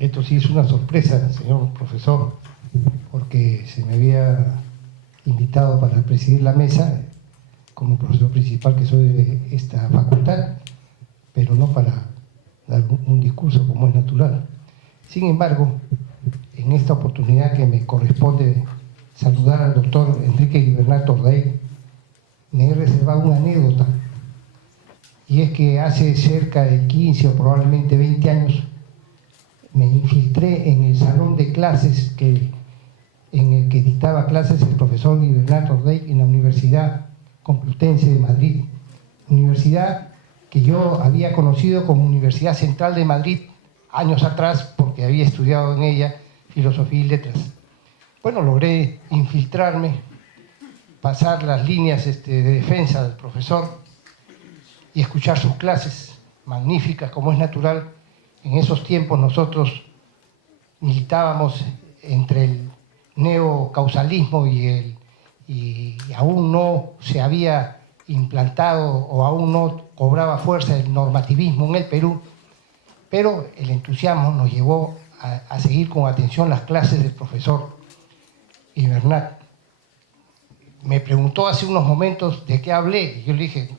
Esto sí es una sorpresa, señor profesor, porque se me había invitado para presidir la mesa como profesor principal que soy de esta facultad, pero no para dar un discurso como es natural. Sin embargo, en esta oportunidad que me corresponde saludar al doctor Enrique Guibernat Torday, me he reservado una anécdota, y es que hace cerca de 15 o probablemente 20 años me infiltré en el salón de clases en el que dictaba clases el profesor Guibernat Torday en la Universidad Complutense de Madrid, universidad que yo había conocido como Universidad Central de Madrid años atrás porque había estudiado en ella filosofía y letras. Bueno, logré infiltrarme, pasar las líneas de defensa del profesor y escuchar sus clases magníficas, como es natural. En esos tiempos nosotros militábamos entre el neocausalismo y aún no se había implantado o aún no cobraba fuerza el normativismo en el Perú, pero el entusiasmo nos llevó a seguir con atención las clases del profesor Guibernat. Me preguntó hace unos momentos de qué hablé, y yo le dije,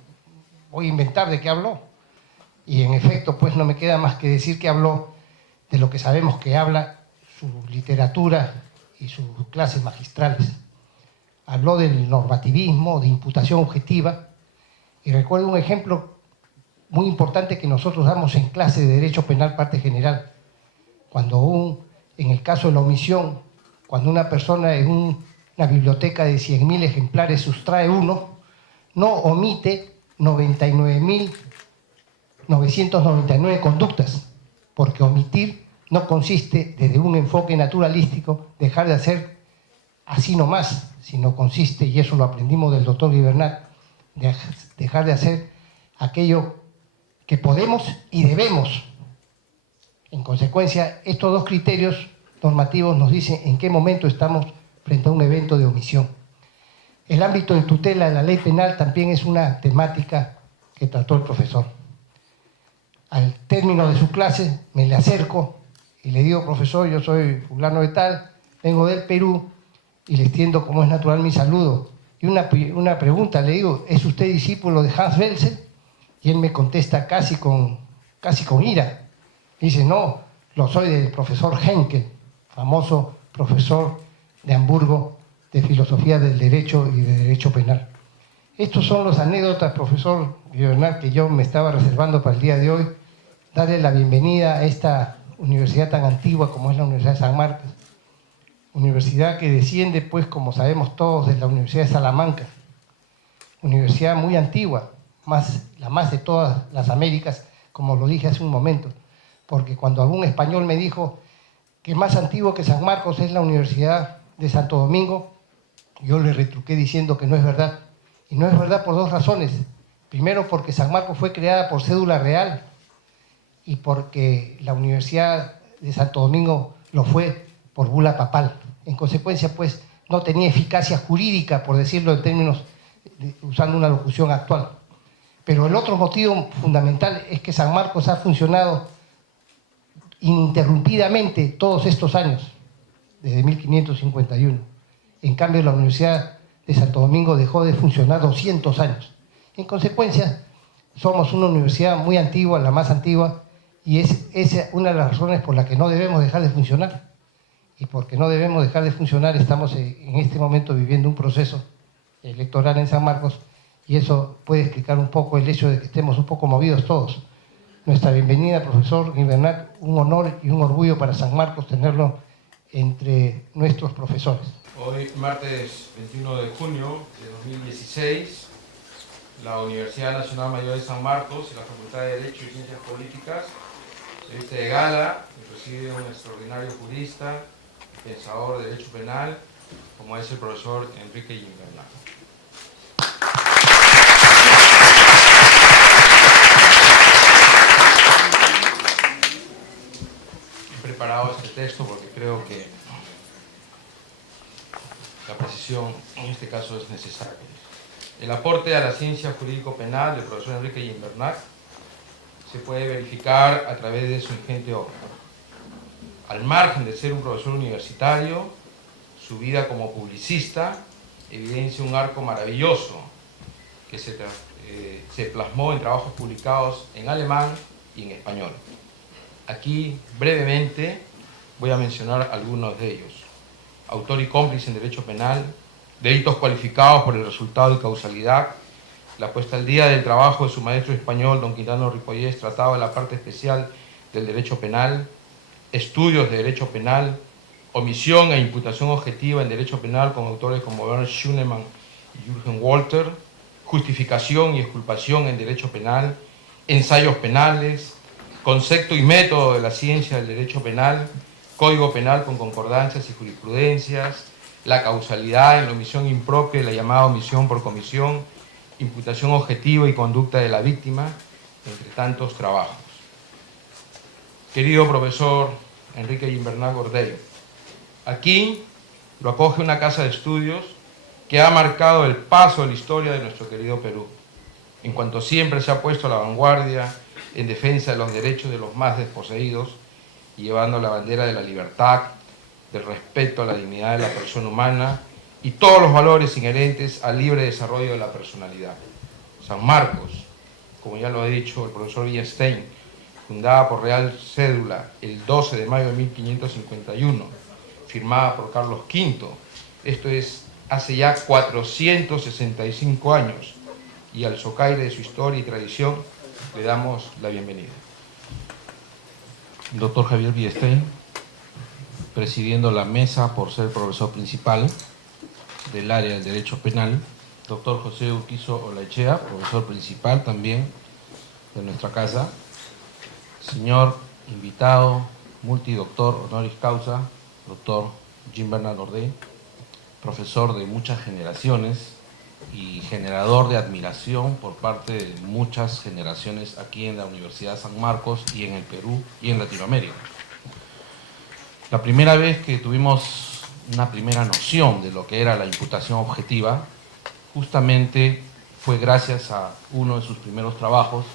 voy a inventar de qué habló. Y en efecto, pues no me queda más que decir que habló de lo que sabemos que habla su literatura y sus clases magistrales. Habló del normativismo, de imputación objetiva, y recuerdo un ejemplo muy importante que nosotros damos en clase de Derecho Penal Parte General. Cuando en el caso de la omisión, cuando una persona en una biblioteca de 100.000 ejemplares sustrae uno, no omite 99.999 conductas, porque omitir no consiste desde un enfoque naturalístico dejar de hacer así nomás, sino consiste, y eso lo aprendimos del doctor Guibernat, de dejar de hacer aquello que podemos y debemos. En consecuencia, estos dos criterios normativos nos dicen en qué momento estamos frente a un evento de omisión. El ámbito de tutela de la ley penal también es una temática que trató el profesor. Al término de su clase me le acerco y le digo, profesor, yo soy fulano de tal, vengo del Perú, y le extiendo como es natural mi saludo. Y una pregunta, le digo, ¿es usted discípulo de Hans Belsen? Y él me contesta casi con ira. Dice, no, lo soy del profesor Henkel, famoso profesor de Hamburgo de filosofía del derecho y de derecho penal. Estos son las anécdotas, profesor Guibernat, que yo me estaba reservando para el día de hoy. Darle la bienvenida a esta universidad tan antigua como es la Universidad de San Marcos, universidad que desciende, pues, como sabemos todos, de la Universidad de Salamanca, universidad muy antigua, la más de todas las Américas, como lo dije hace un momento, porque cuando algún español me dijo que más antiguo que San Marcos es la Universidad de Santo Domingo, yo le retruqué diciendo que no es verdad. Y no es verdad por dos razones. Primero, porque San Marcos fue creada por cédula real y porque la Universidad de Santo Domingo lo fue por bula papal. En consecuencia, pues, no tenía eficacia jurídica, por decirlo en términos, usando una locución actual. Pero el otro motivo fundamental es que San Marcos ha funcionado ininterrumpidamente todos estos años, desde 1551. En cambio, la Universidad de Santo Domingo dejó de funcionar 200 años. En consecuencia, somos una universidad muy antigua, la más antigua, y es una de las razones por las que no debemos dejar de funcionar. Y porque no debemos dejar de funcionar, estamos en este momento viviendo un proceso electoral en San Marcos, y eso puede explicar un poco el hecho de que estemos un poco movidos todos. Nuestra bienvenida, profesor Guibernat, un honor y un orgullo para San Marcos tenerlo entre nuestros profesores. Hoy, martes 21 de junio de 2016, la Universidad Nacional Mayor de San Marcos y la Facultad de Derecho y Ciencias Políticas se viste de gala y recibe un extraordinario jurista, pensador de derecho penal, como es el profesor Enrique Guibernat. He preparado este texto porque creo que la precisión en este caso es necesaria. El aporte a la ciencia jurídico-penal del profesor Enrique Guibernat se puede verificar a través de su ingente obra. Al margen de ser un profesor universitario, su vida como publicista evidencia un arco maravilloso que se plasmó en trabajos publicados en alemán y en español. Aquí, brevemente, voy a mencionar algunos de ellos. Autor y cómplice en Derecho Penal, Delitos cualificados por el resultado y causalidad, la puesta al día del trabajo de su maestro español, don Quintano Ripollés, tratado de la parte especial del Derecho Penal, Estudios de Derecho Penal, Omisión e imputación objetiva en Derecho Penal con autores como Bernard Schunemann y Jürgen Walter, Justificación y exculpación en Derecho Penal, Ensayos penales, Concepto y método de la ciencia del derecho penal, Código Penal con concordancias y jurisprudencias, la causalidad en la omisión impropia y la llamada omisión por comisión, imputación objetiva y conducta de la víctima, entre tantos trabajos. Querido profesor Enrique Gimbernat Gordey, aquí lo acoge una casa de estudios que ha marcado el paso de la historia de nuestro querido Perú, en cuanto siempre se ha puesto a la vanguardia en defensa de los derechos de los más desposeídos, llevando la bandera de la libertad, del respeto a la dignidad de la persona humana y todos los valores inherentes al libre desarrollo de la personalidad. San Marcos, como ya lo ha dicho el profesor Villenstein, fundada por Real Cédula el 12 de mayo de 1551, firmada por Carlos V, esto es hace ya 465 años, y al socaire de su historia y tradición le damos la bienvenida. Doctor Javier Villenstein, presidiendo la mesa por ser profesor principal del área del Derecho Penal. Doctor José Urquizo Olaechea, profesor principal también de nuestra casa. Señor invitado, multidoctor honoris causa, doctor Gimbernat Gordey, profesor de muchas generaciones y generador de admiración por parte de muchas generaciones aquí en la Universidad San Marcos y en el Perú y en Latinoamérica. La primera vez que tuvimos una primera noción de lo que era la imputación objetiva, justamente fue gracias a uno de sus primeros trabajos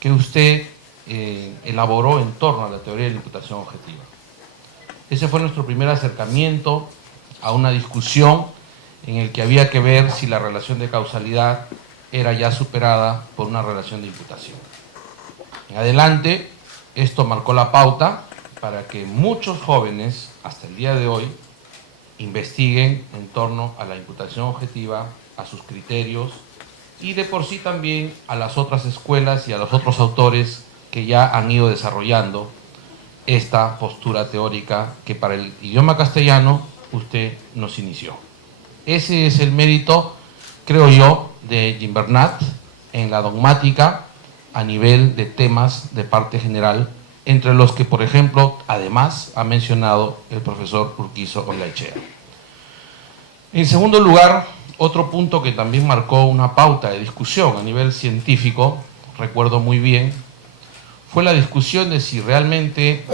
que usted elaboró en torno a la teoría de la imputación objetiva. Ese fue nuestro primer acercamiento a una discusión en el que había que ver si la relación de causalidad era ya superada por una relación de imputación. En adelante, esto marcó la pauta para que muchos jóvenes, hasta el día de hoy, investiguen en torno a la imputación objetiva, a sus criterios y de por sí también a las otras escuelas y a los otros autores que ya han ido desarrollando esta postura teórica que para el idioma castellano usted nos inició. Ese es el mérito, creo yo, de Gimbernat en la dogmática a nivel de temas de parte general, entre los que, por ejemplo, además ha mencionado el profesor Urquizo Olaechea. En segundo lugar, otro punto que también marcó una pauta de discusión a nivel científico, recuerdo muy bien, fue la discusión de si realmente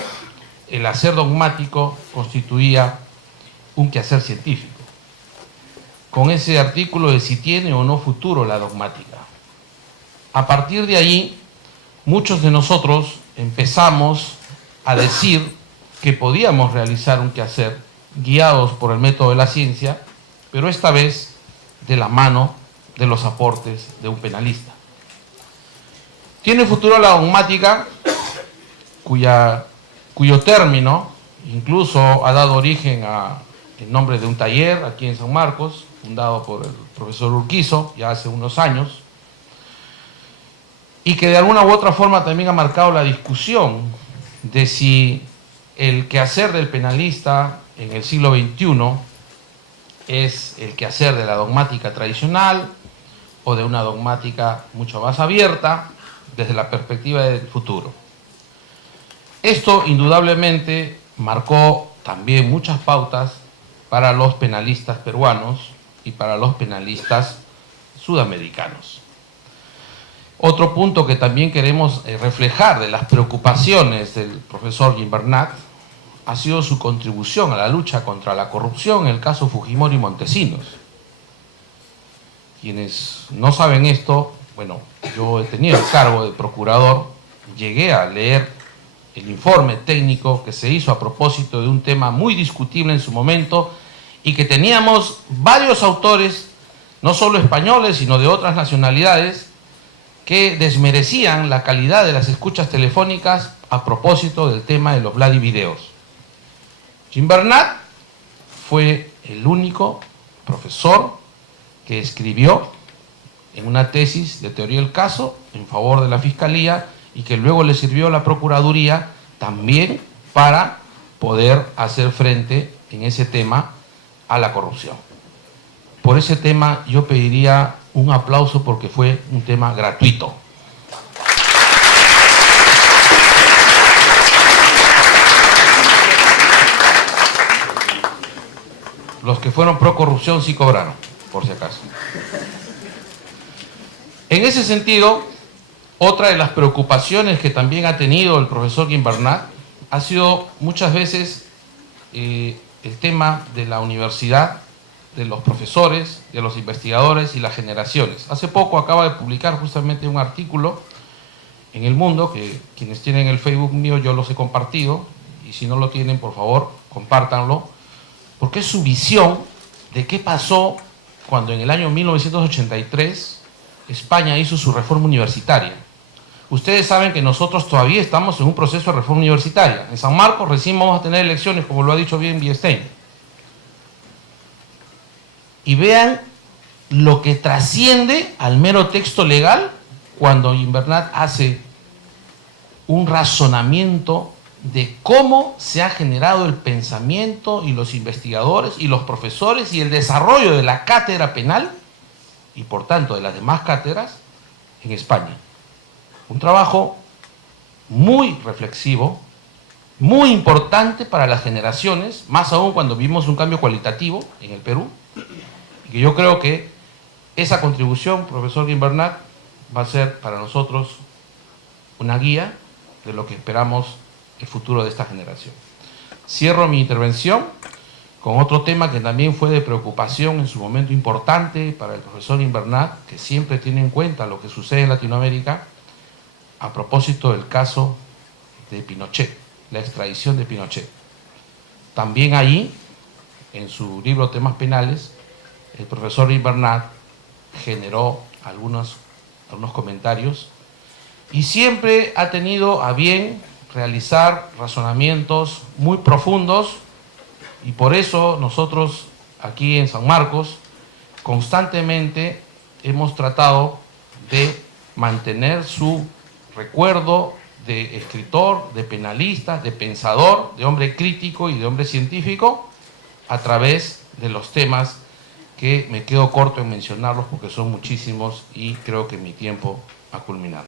el hacer dogmático constituía un quehacer científico, con ese artículo de si tiene o no futuro la dogmática. A partir de allí, muchos de nosotros empezamos a decir que podíamos realizar un quehacer guiados por el método de la ciencia, pero esta vez de la mano de los aportes de un penalista. Tiene futuro la dogmática, cuyo término incluso ha dado origen a el nombre de un taller aquí en San Marcos, fundado por el profesor Urquizo ya hace unos años, y que de alguna u otra forma también ha marcado la discusión de si el quehacer del penalista en el siglo XXI es el quehacer de la dogmática tradicional o de una dogmática mucho más abierta desde la perspectiva del futuro. Esto indudablemente marcó también muchas pautas para los penalistas peruanos y para los penalistas sudamericanos. Otro punto que también queremos reflejar de las preocupaciones del profesor Gimbernat ha sido su contribución a la lucha contra la corrupción en el caso Fujimori y Montesinos. Quienes no saben esto, bueno, yo he tenido el cargo de procurador, llegué a leer el informe técnico que se hizo a propósito de un tema muy discutible en su momento y que teníamos varios autores, no solo españoles, sino de otras nacionalidades, que desmerecían la calidad de las escuchas telefónicas a propósito del tema de los Vladivideos. Gimbernat fue el único profesor que escribió en una tesis de teoría del caso en favor de la Fiscalía y que luego le sirvió a la Procuraduría también para poder hacer frente en ese tema a la corrupción. Por ese tema yo pediría un aplauso porque fue un tema gratuito. Los que fueron pro corrupción sí cobraron, por si acaso. En ese sentido, otra de las preocupaciones que también ha tenido el profesor Gimbernat ha sido muchas veces el tema de la universidad, de los profesores, de los investigadores y las generaciones. Hace poco acaba de publicar justamente un artículo en El Mundo, que quienes tienen el Facebook mío yo los he compartido, y si no lo tienen, por favor, compártanlo, porque es su visión de qué pasó cuando en el año 1983 España hizo su reforma universitaria. Ustedes saben que nosotros todavía estamos en un proceso de reforma universitaria. En San Marcos recién vamos a tener elecciones, como lo ha dicho bien Biestein. Y vean lo que trasciende al mero texto legal cuando Gimbernat hace un razonamiento de cómo se ha generado el pensamiento y los investigadores y los profesores y el desarrollo de la cátedra penal y por tanto de las demás cátedras en España. Un trabajo muy reflexivo, muy importante para las generaciones, más aún cuando vimos un cambio cualitativo en el Perú, y que yo creo que esa contribución, profesor Gimbernat, va a ser para nosotros una guía de lo que esperamos el futuro de esta generación. Cierro mi intervención con otro tema que también fue de preocupación en su momento importante para el profesor Gimbernat, que siempre tiene en cuenta lo que sucede en Latinoamérica, a propósito del caso de Pinochet, la extradición de Pinochet. También ahí, en su libro Temas Penales, el profesor Gimbernat generó algunos comentarios y siempre ha tenido a bien realizar razonamientos muy profundos y por eso nosotros aquí en San Marcos constantemente hemos tratado de mantener su recuerdo de escritor, de penalista, de pensador, de hombre crítico y de hombre científico a través de los temas que me quedo corto en mencionarlos porque son muchísimos y creo que mi tiempo ha culminado.